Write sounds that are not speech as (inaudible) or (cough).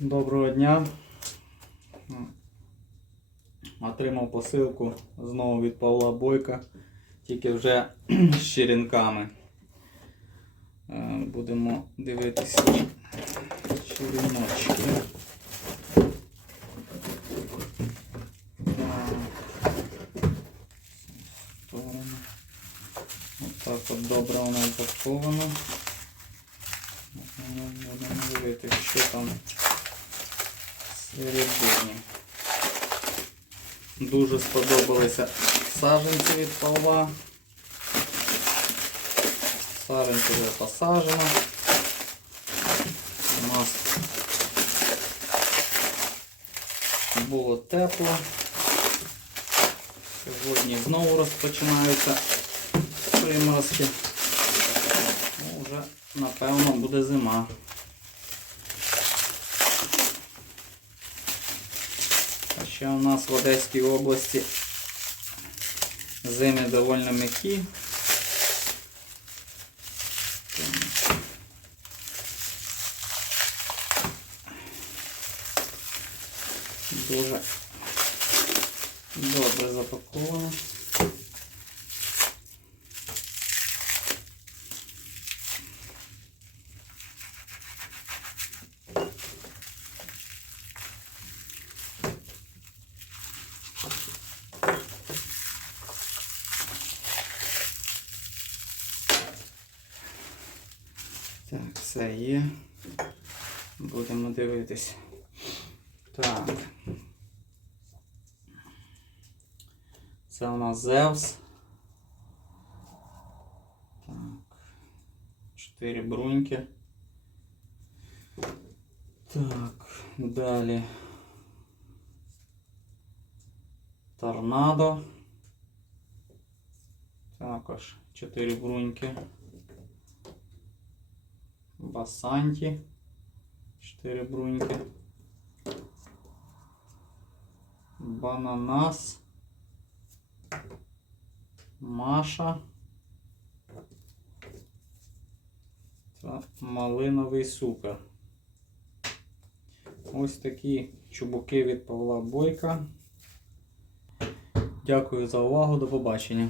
Доброго дня. Отримав посилку знову від Павла Бойка, тільки вже (clears throat) з черенками. Е, Будемо дивитися череночки. Так. Отак от добре воно упаковано. Будемо дивитися, що там всередині. Дуже сподобалися саджанці від Павла. Саджанці вже посаджено. У нас було тепло. Сьогодні знову розпочинаються приморозки. Ну, вже напевно буде зима. Ще у нас в Одеській області зими доволі м'які. Дуже добре запаковано. Так, все є. Будемо дивитись. Так. Це у нас Зевс. Так. Чотири бруньки. Так, далі. Торнадо. Також чотири бруньки. Басанті. Чотири бруньки. Бананас. Маша. Та малиновий супер. Ось такі чубуки від Павла Бойка. Дякую за увагу. До побачення.